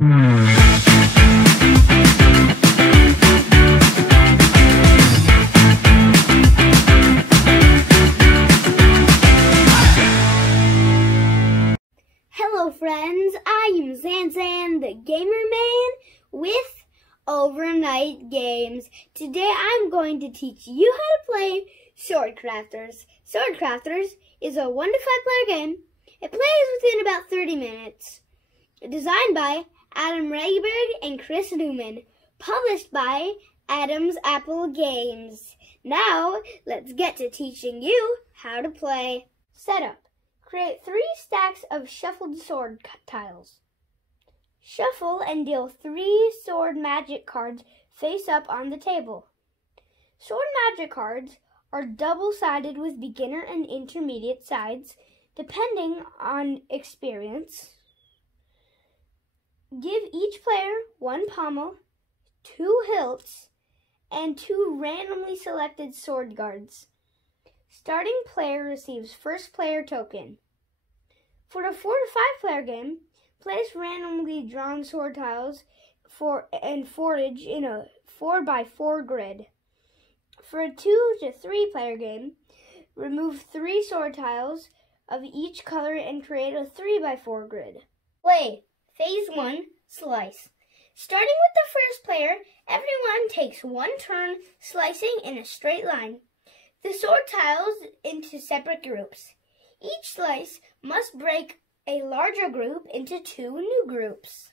Hello friends, I am Zanzan, the Gamer Man, with Overnight Games. Today I'm going to teach you how to play SwordCrafters. SwordCrafters is a 1 to 5 player game. It plays within about 30 minutes. Designed by Rehberg and Neuman. Published by Adam's Apple Games. Now, let's get to teaching you how to play. Setup. Create 3 stacks of shuffled sword tiles. Shuffle and deal 3 sword magic cards face up on the table. Sword magic cards are double-sided with beginner and intermediate sides, depending on experience. Give each player 1 pommel, 2 hilts, and 2 randomly selected sword guards. Starting player receives first player token. For a 4 to 5 player game, place randomly drawn sword tiles and forage in a 4x4 grid. For a 2 to 3 player game, remove 3 sword tiles of each color and create a 3x4 grid. Play. Phase 1, Slice. Starting with the first player, everyone takes 1 turn slicing in a straight line the sword tiles into separate groups. Each slice must break a larger group into 2 new groups.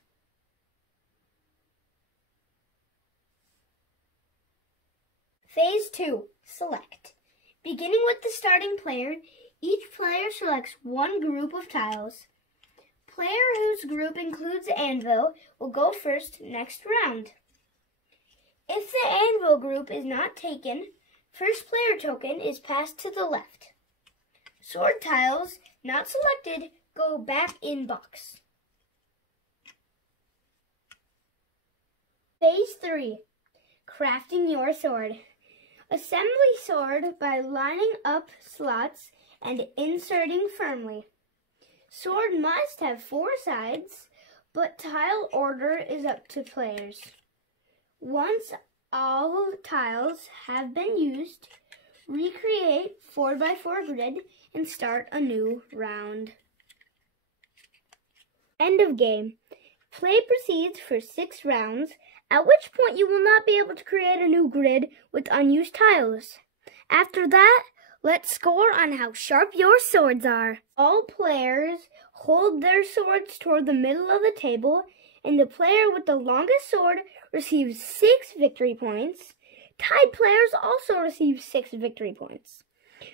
Phase 2, Select. Beginning with the starting player, each player selects 1 group of tiles. Player whose group includes anvil will go first next round. If the anvil group is not taken, first player token is passed to the left. Sword tiles not selected go back in box. Phase 3, Crafting your sword. Assembly sword by lining up slots and inserting firmly. Sword must have 4 sides, but tile order is up to players. Once all tiles have been used, recreate 4x4 grid and start a new round. End of game. Play proceeds for 6 rounds, at which point you will not be able to create a new grid with unused tiles. After that, let's score on how sharp your swords are. All players hold their swords toward the middle of the table, and the player with the longest sword receives 6 victory points. Tied players also receive 6 victory points.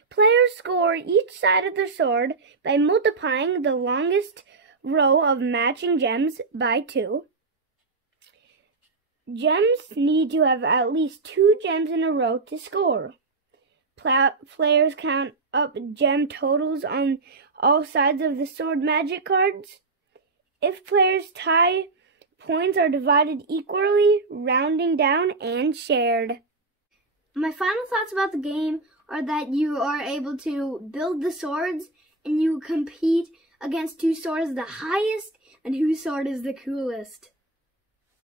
Players score each side of their sword by multiplying the longest row of matching gems by 2. Gems need to have at least 2 gems in a row to score. Players count up gem totals on all sides of the sword magic cards. If players tie, points are divided equally, rounding down and shared. My final thoughts about the game are that you are able to build the swords and you compete against whose sword is the highest and whose sword is the coolest.